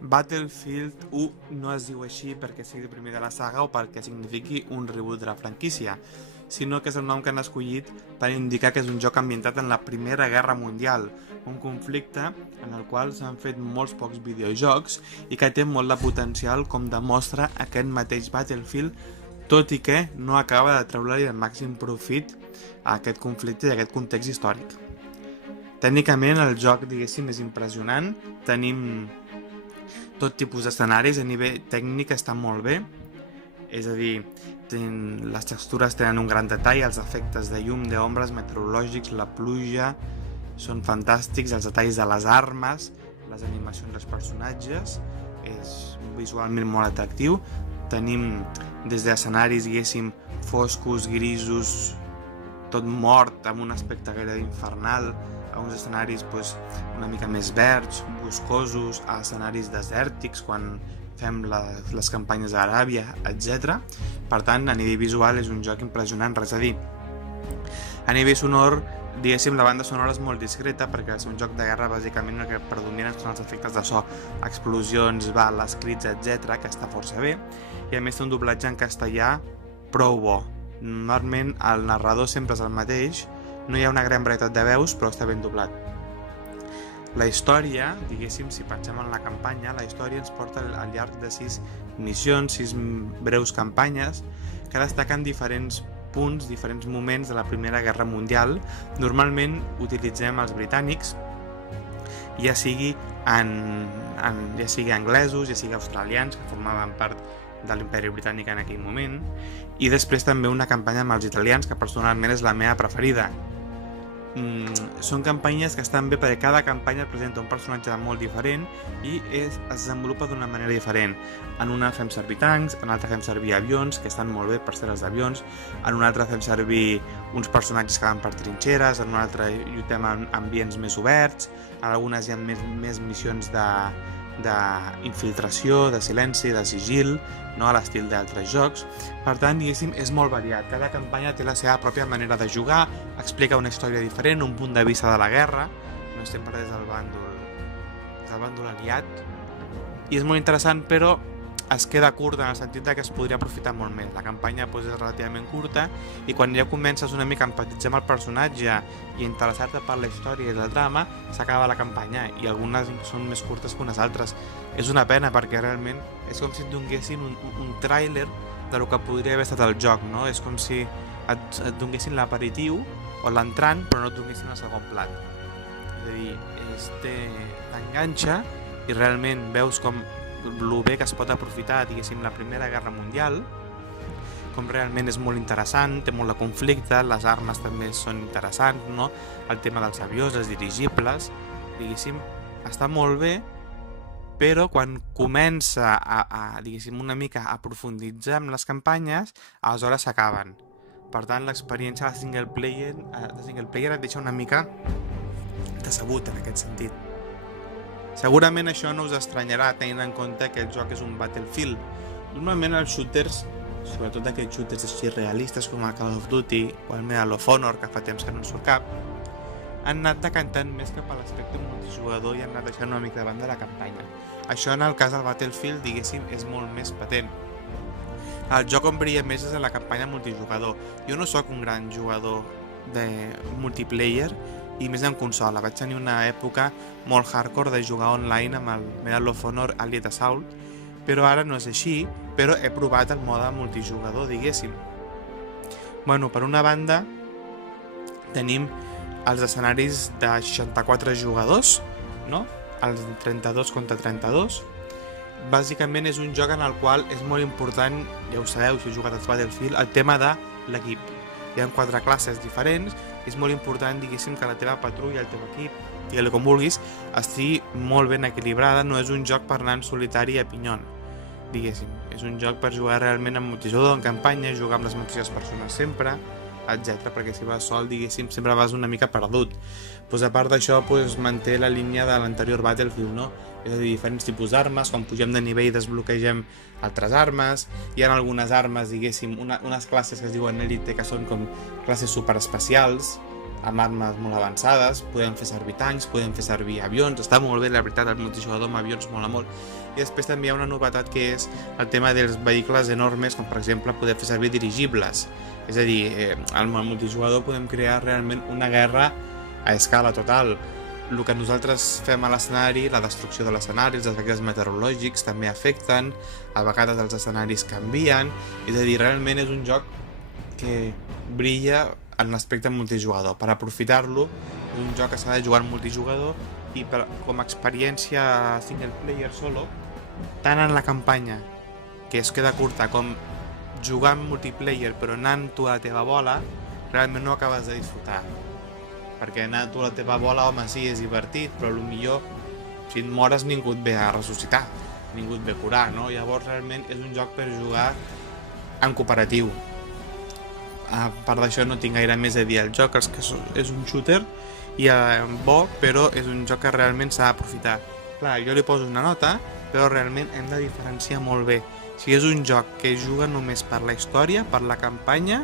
Battlefield 1 no es diu així perquè sigui el primer de la saga o perquè signifiqui un reboot de la franquícia, sinó que és el nom que han escollit per indicar que és un joc ambientat en la Primera Guerra Mundial, un conflicte en el qual s'han fet molts pocs videojocs i que té molt de potencial, com demostra aquest mateix Battlefield, tot i que no acaba de treure-li el màxim profit a aquest conflicte i a aquest context històric. Tècnicament el joc, diguéssim, és impressionant, tenim tot tipus d'escenaris, a nivell tècnic està molt bé, és a dir, les textures tenen un gran detall, els efectes de llum, d'ombres, meteorològics, la pluja, són fantàstics, els detalls de les armes, les animacions dels personatges, és visualment molt atractiu, tenim des d'escenaris, diguéssim, foscos, grisos, tot mort, amb un aspecte gairebé infernal, a uns escenaris una mica més verds, boscosos, a escenaris desèrtics quan fem les campanyes d'Aràbia, etc. Per tant, a nivell visual és un joc impressionant, res a dir. A nivell sonor, diguéssim, la banda sonora és molt discreta perquè és un joc de guerra, bàsicament el que predominen són els efectes de so, explosions, bales, crits, etc, que està força bé, i a més té un doblatge en castellà prou bo. Normalment el narrador sempre és el mateix, no hi ha una gran varietat de veus, però està ben doblat. La història, diguéssim, si pensem en la campanya, la història ens porta al llarg de 6 missions, 6 breus campanyes, que destaquen diferents punts, diferents moments de la Primera Guerra Mundial. Normalment utilitzem els britànics, ja sigui anglesos, ja sigui australians, que formaven part de l'Imperi Britànic en aquell moment, i després també una campanya amb els italians, que personalment és la meva preferida. Són campanyes que estan bé perquè cada campanya presenta un personatge molt diferent i es desenvolupa d'una manera diferent. En una fem servir tancs, en l'altra fem servir avions, que estan molt bé per ser els d'avions, en una altra fem servir uns personatges que van per trinxeres, en una altra lluitem en ambients més oberts, en algunes hi ha més missions d'infiltració, de silenci, de sigil, no a l'estil d'altres jocs. Per tant, diguéssim, és molt variat. Cada campanya té la seva pròpia manera de jugar, explica una història diferent, un punt de vista de la guerra, no sempre des del bàndol aliat, i és molt interessant, però es queda curta en el sentit que es podria aprofitar molt més. La campanya és relativament curta i quan ja comences una mica a empatitzar amb el personatge i interessar-te per la història i la trama, s'acaba la campanya, i algunes són més curtes que unes altres. És una pena perquè realment és com si et donessin un tràiler de lo que podria haver estat el joc, no? És com si et donessin l'aperitiu o l'entrant, però no et donessin el segon plat. És a dir, t'enganxa i realment veus com el bé que es pot aprofitar, diguéssim, la Primera Guerra Mundial, com realment és molt interessant, té molt de conflicte, les armes també són interessants, no? El tema dels avions, els dirigibles, diguéssim, està molt bé, però quan comença diguéssim, una mica a profunditzar amb les campanyes, aleshores s'acaben. Per tant, l'experiència de single player et deixa una mica decebut en aquest sentit. Segurament això no us estranyarà, tenint en compte que el joc és un Battlefield. Normalment els shooters, sobretot aquells shooters així realistes com el Call of Duty o el Medal of Honor, que fa temps que no en surt cap, han anat decantant més cap a l'aspecte multijugador i han anat deixant una mica de banda la campanya. Això en el cas del Battlefield, diguéssim, és molt més patent. El joc on brilla més és en la campanya multijugador. Jo no sóc un gran jugador de multiplayer, i més en consola. Vaig tenir una època molt hardcore de jugar online amb el Medal of Honor Allied Assault, però ara no és així, però he provat el mode multijugador, diguéssim. Bueno, per una banda, tenim els escenaris de 64 jugadors, no? Els 32 contra 32. Bàsicament és un joc en el qual és molt important, ja ho sabeu si heu jugat als Battlefield, el tema de l'equip. Hi ha 4 classes diferents, és molt important, diguéssim, que la teva patrulla, el teu equip, digue-li com vulguis, estigui molt ben equilibrada. No és un joc per anar en solitari a pinyon, diguéssim. És un joc per jugar realment en multijugador, en campanya, jugar amb les mateixes persones sempre, etc. Perquè si vas sol, diguéssim, sempre vas una mica perdut. A part d'això, manté la línia de l'anterior Battlefield, no? És a dir, diferents tipus d'armes, quan pugem de nivell desbloquegem altres armes, hi ha algunes armes, diguéssim, unes classes que es diuen Elite, que són com classes superespecials, amb armes molt avançades, podem fer servir tancs, podem fer servir avions, està molt bé, la veritat, el multijugador amb avions mola molt. I després també hi ha una novetat que és el tema dels vehicles enormes, com per exemple poder fer servir dirigibles. És a dir, amb el multijugador podem crear realment una guerra a escala total. El que nosaltres fem a l'escenari, la destrucció de l'escenari, els efectes meteorològics també afecten, a vegades els escenaris canvien, és a dir, realment és un joc que brilla en l'aspecte multijugador. Per aprofitar-lo, és un joc que s'ha de jugar en multijugador i com a experiència single player solo, tant en la campanya, que es queda curta, com jugar en multiplayer però anant tu a la teva bola, realment no acabes de disfrutar. Perquè anar tu a la teva bola, home, sí, és divertit, però potser si et mores ningú et ve a ressuscitar, ningú et ve a curar, no? Llavors realment és un joc per jugar en cooperatiu. A part d'això no tinc gaire més a dir. El joc és un shooter i bo, però és un joc que realment s'ha d'aprofitar. Clar, jo li poso una nota, però realment hem de diferenciar molt bé. Si és un joc que juga només per la història, per la campanya,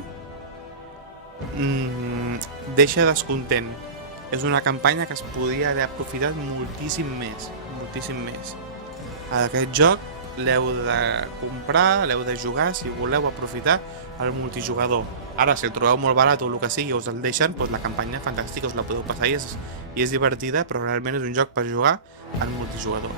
deixa descontent. És una campanya que es podria haver aprofitat moltíssim més. Aquest joc l'heu de comprar, l'heu de jugar si voleu aprofitar el multijugador. Ara, si el trobeu molt barat o el que sigui, us el deixen, doncs la campanya fantàstica, us la podeu passar i és divertida, però realment és un joc per jugar en multijugador.